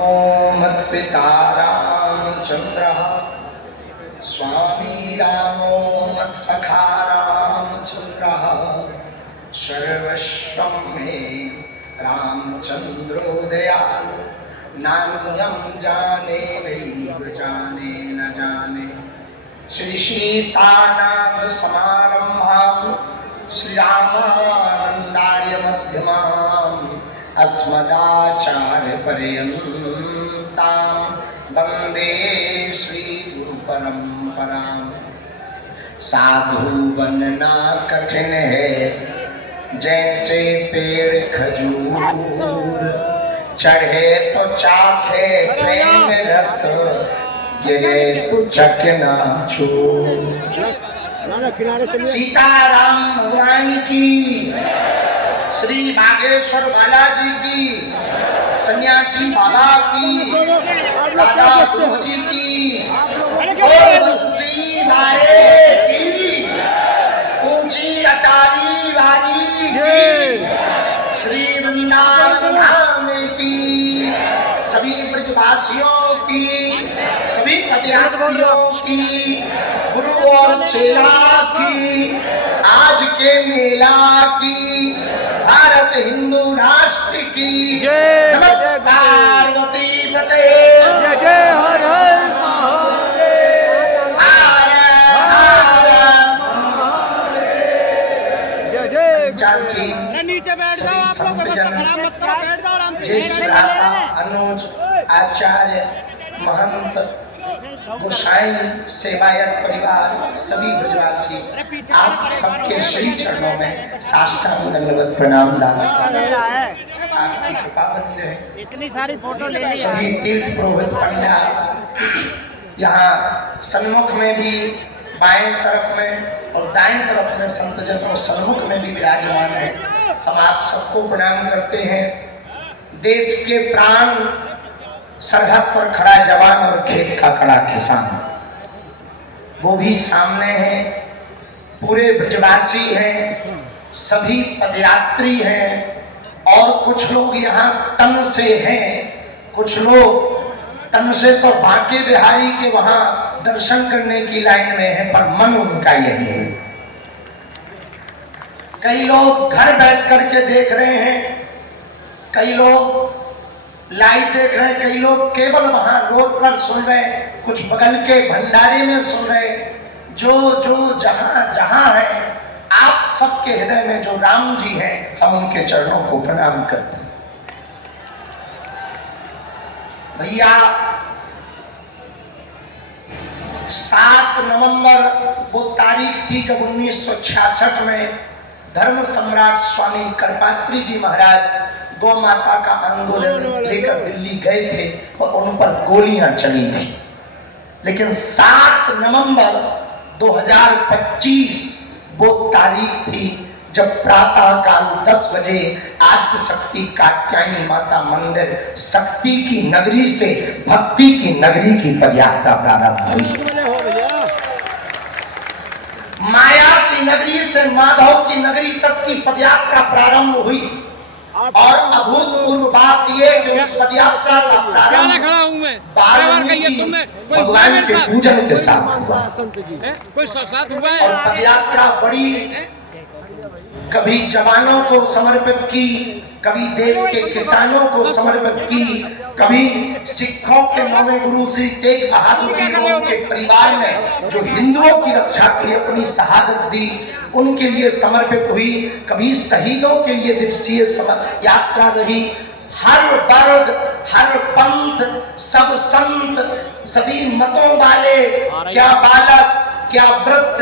नमो मत्पिता रामचंद्रः स्वामी रामो मत्सखा रामचंद्रः सर्वस्वं मे रामचंद्रो दयालु नान्यं जाने नैव जाने न जाने। श्री सीतानाथ समारंभां श्री रामानंदार्य मध्यमाम् अस्मदाचार्य पर्यन्तां वंदे श्री गुरु परंपरां। साधु बनना कठिन है जैसे पेड़ खजूर, चढ़े तो चाखे प्रेम रस, गिरे तो चकना चूर। सीताराम भगवान की, श्री बागेश्वर बालाजी की, सन्यासी बाबा की, दादा गुरुजी की, बंसी मारे की, ऊंची अटारी वाली की, श्री वृंदावन धाम की, सभी ब्रजवासियों की, सभी पदयात्रियों की, गुरु और चेला की, आज के मेला की, भारत हिंदू राष्ट्र की जय। पार्वती पते जय जय हर हर महादेव, हर हर महादेव जय जय। नीचे बैठ जाओ आप लोग, ज्येष्ठ भ्राता अनुज आचार्य महंत गोसाई सेवायत परिवार सभी ब्रजवासी आप सबके श्री चरणों में साष्टांग दंडवत प्रणाम दास। आपकी कृपा बनी रहे। इतनी सारी फोटो ले ली। सभी तीर्थ पुरोहित पंडित यहाँ सन्मुख में भी, बाएं तरफ में और दाएं तरफ में संतजन और सन्मुख में भी विराजमान है। हम आप सबको प्रणाम करते हैं। देश के प्राण, सरहद पर खड़ा जवान और खेत का खड़ा किसान, वो भी सामने हैं। पूरे ब्रजवासी हैं, सभी पदयात्री हैं और कुछ लोग यहाँ तन से हैं। कुछ लोग तन से तो बांके बिहारी के वहां दर्शन करने की लाइन में है, पर मन उनका यही है। कई लोग घर बैठ करके देख रहे हैं, कई लोग लाइव देख रहे हैं, कई लोग केवल वहां रोड पर सुन रहे हैं, कुछ बगल के भंडारे में सुन रहे हैं। जो जो जहां जहां है, आप सबके हृदय में जो राम जी हैं, हम उनके चरणों को प्रणाम करते हैं। भैया 7 नवंबर वो तारीख थी जब 1966 में धर्म सम्राट स्वामी करपात्री जी महाराज गौ माता का आंदोलन लेकर दिल्ली गए थे और उन पर गोलियां चली थी। लेकिन 7 नवंबर 2025 वो तारीख थी जब प्रातः काल 10 बजे आद्य शक्ति कात्यायनी माता मंदिर शक्ति की नगरी से भक्ति की नगरी की पदयात्रा प्रारंभ हुई। माया की नगरी से माधव की नगरी तक की पदयात्रा प्रारंभ हुई। और अभूतपूर्व बात ये कि उस पदयात्रा का प्रारंभ भगवान के पूजन के साथ हुआ। और पदयात्रा बड़ी, कभी जवानों को समर्पित की, कभी देश के किसानों को समर्पित की, कभी सिखों के नौवें गुरु श्री तेग बहादुर जी को उनके परिवार में जो हिंदुओं की रक्षा के लिए अपनी शहादत दी उनके लिए समर्पित हुई, कभी शहीदों के लिए दिवसीय यात्रा रही। हर वर्ग, हर पंथ, सब संत, सभी मतों वाले, क्या बालक क्या वृद्ध,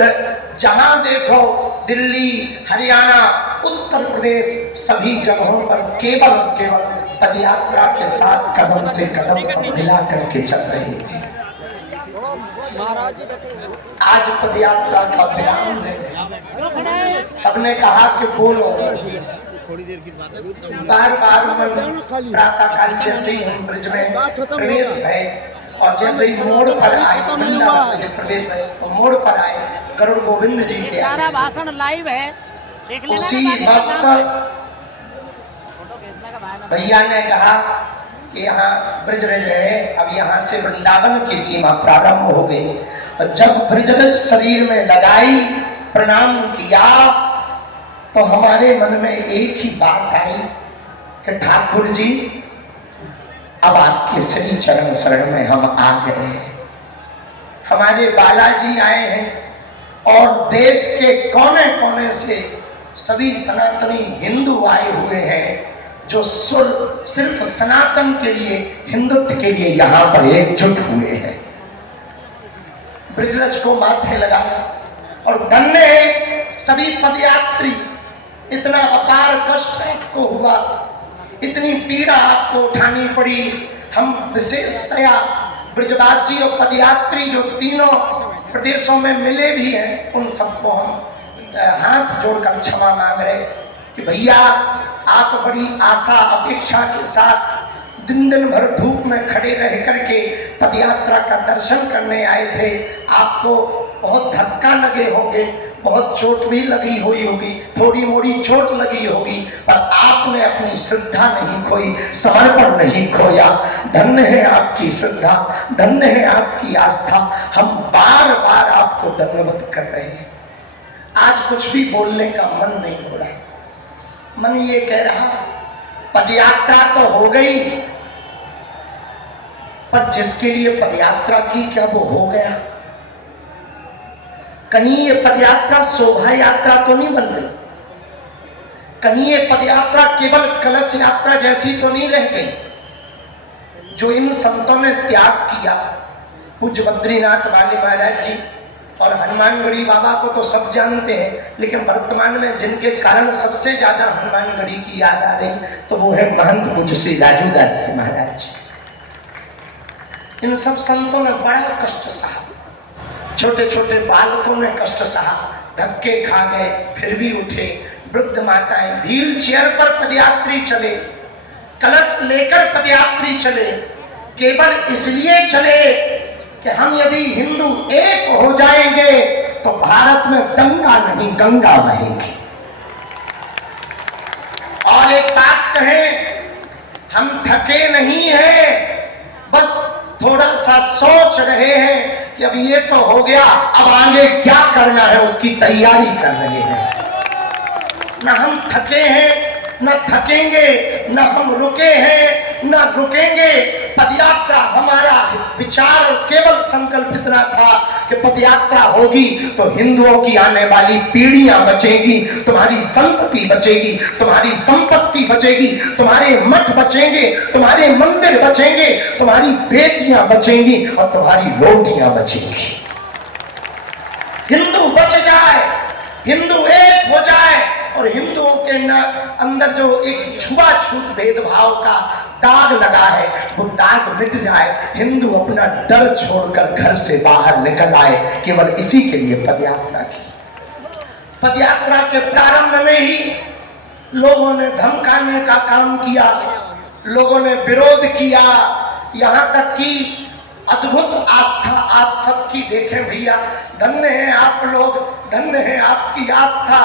जहां देखो दिल्ली, हरियाणा, उत्तर प्रदेश, सभी जगहों पर केवल पदयात्रा के साथ कदम से कदम सब मिला करके चल रही थी। आज पदयात्रा का बयान दे, सबने कहा कि बोलो। थोड़ी देर की बात है, बार बार प्रातः काल जैसे ही हम ब्रिज में प्रवेश भय और जैसे ही मोड़ पर आए, प्रवेश भय तो मोड़ पर आए गरुड़ गोविंद जी के सारा भाषण लाइव है, देख लेना। उसी वक्त भैया ने कहा कि यहाँ ब्रजरज है, अब यहाँ से वृंदावन की सीमा प्रारंभ हो गई। और जब ब्रजरज शरीर में लगाई, प्रणाम किया, तो हमारे मन में एक ही बात आई कि ठाकुर जी अब आपके श्री चरण शरण में हम आ गए हैं। हमारे बालाजी आए हैं और देश के कोने कोने से सभी सनातनी हिंदू आए हुए हैं, जो सिर्फ सनातन के लिए, हिंदुत्व के लिए यहाँ पर एकजुट हुए हैं। ब्रजरज को माथे लगा और धन्य है सभी पदयात्री। इतना अपार कष्ट आपको हुआ, इतनी पीड़ा आपको उठानी पड़ी। हम विशेषतया ब्रजवासी और पदयात्री जो तीनों प्रदेशों में मिले भी हैं, उन सबको हम हाथ जोड़कर क्षमा मांग रहे कि भैया आप बड़ी आशा अपेक्षा के साथ दिन दिन भर धूप में खड़े रह करके पदयात्रा का दर्शन करने आए थे। आपको बहुत धक्का लगे होंगे, बहुत चोट भी लगी हुई होगी, थोड़ी मोड़ी चोट लगी होगी, पर आपने अपनी श्रद्धा नहीं खोई, समर्पण नहीं खोया। धन्य है आपकी श्रद्धा, धन्य है आपकी आस्था। हम बार बार आपको धन्यवाद कर रहे हैं। आज कुछ भी बोलने का मन नहीं हो रहा, मन ये कह रहा पदयात्रा तो हो गई, पर जिसके लिए पदयात्रा की क्या वो हो गया? कहीं ये पदयात्रा शोभा यात्रा तो नहीं बन गई? कहीं ये पदयात्रा केवल कलश यात्रा जैसी तो नहीं रह गई? जो इन संतों ने त्याग किया, पूज्य बद्रीनाथ वाले महाराज जी और हनुमानगढ़ी बाबा को तो सब जानते हैं, लेकिन वर्तमान में जिनके कारण सबसे ज्यादा हनुमानगढ़ी की याद आ रही, तो वो है महंत पूज्य श्री राजूदास जी महाराज जी। इन सब संतों ने बड़ा कष्ट सहा, छोटे छोटे बालकों ने कष्ट सहा, धक्के खा गए फिर भी उठे। वृद्ध माताएं व्हील चेयर पर पदयात्री चले, कलश लेकर पदयात्री चले, केवल इसलिए चले कि हम यदि हिंदू एक हो जाएंगे तो भारत में गंगा नहीं गंगा बहेगी। और एक बात कहें, हम थके नहीं हैं, बस थोड़ा सा सोच रहे हैं कि अब ये तो हो गया, अब आगे क्या करना है उसकी तैयारी कर रहे हैं। न हम थके हैं न थकेंगे, न हम रुके हैं न रुकेंगे। पदयात्रा हमारा विचार केवल संकल्प इतना था कि पदयात्रा होगी तो हिंदुओं की आने वाली पीढ़ियां बचेगी, तुम्हारी संतति बचेगी, तुम्हारी संपत्ति बचेगी, तुम्हारे मठ बचेंगे, तुम्हारे मंदिर बचेंगे, तुम्हारी बेटियां बचेंगी और तुम्हारी रोटियां बचेंगी। हिंदू बच जाए, हिंदू एक हो जाए और हिंदुओं के अंदर जो एक छुआछूत भेदभाव का दाग लगा है वो दाग मिट जाए, हिंदू अपना डर छोड़कर घर से बाहर निकल आए। केवल इसी के लिए पदयात्रा की। पदयात्रा के प्रारंभ में ही लोगों ने धमकाने का काम किया, लोगों ने विरोध किया, यहाँ तक कि अद्भुत आस्था आप सबकी देखें भैया। धन्य है आप लोग, धन्य है आपकी आस्था।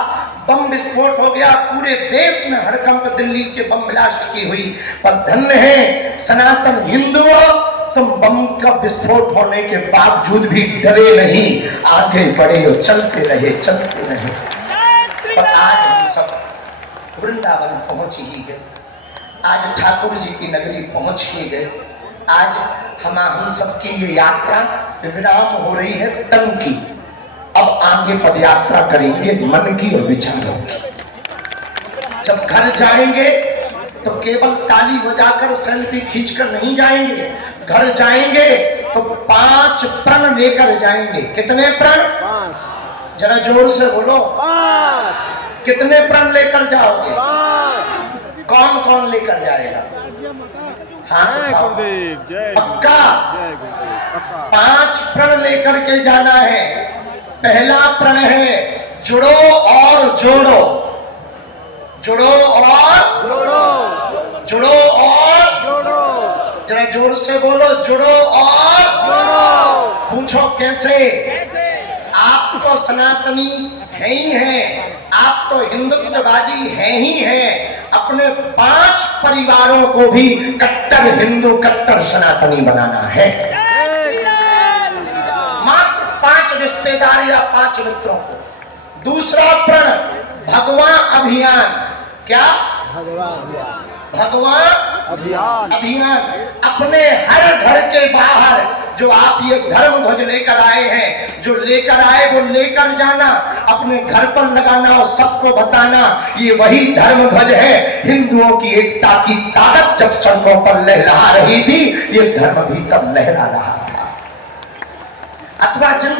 बम विस्फोट हो गया, पूरे देश में हड़कंप दिल्ली के बम ब्लास्ट की हुई, पर धन्य है सनातन हिंदुओं, तुम बम का विस्फोट होने के बावजूद भी डरे नहीं, आगे बढ़े और चलते रहे, चलते रहे। पर आज हम सब वृंदावन पहुंच ही गए, आज ठाकुर जी की नगरी पहुंच ही गए। आज हम सबकी ये यात्रा विराम हो रही है तन की। अब आगे पदयात्रा करेंगे मन की और विचारों की। जब घर जाएंगे तो केवल ताली बजाकर सेल्फी खींचकर नहीं जाएंगे, घर जाएंगे तो 5 प्रण लेकर जाएंगे। कितने प्रण? 5। जरा जोर से बोलो। 5। कितने प्रण लेकर जाओगे? 5। कौन कौन लेकर जाएगा? पक्का 5 प्रण लेकर के जाना है। पहला प्रण है जुड़ो और जोड़ो, जुड़ो और जोड़ो, जुड़ो और जोड़ो। जरा जोर से बोलो, जुड़ो और जोड़ो। पूछो कैसे? आप तो सनातनी है ही हैं, आप तो हिंदुत्ववादी हैं ही हैं, अपने 5 परिवारों को भी कट्टर हिंदू, कट्टर सनातनी बनाना है। मात्र 5 रिश्तेदार या 5 मित्रों को। दूसरा प्रण भगवान अभियान। क्या? भगवान अभियान। अपने हर घर के बाहर जो आप ये धर्म ध्वज लेकर आए हैं, जो लेकर आए वो लेकर जाना, अपने घर पर लगाना और सबको बताना ये वही धर्म ध्वज है। हिंदुओं की एकता की ताकत जब सड़कों पर लहरा रही थी, ये धर्म भी तब लहरा रहा था। अथवा जिन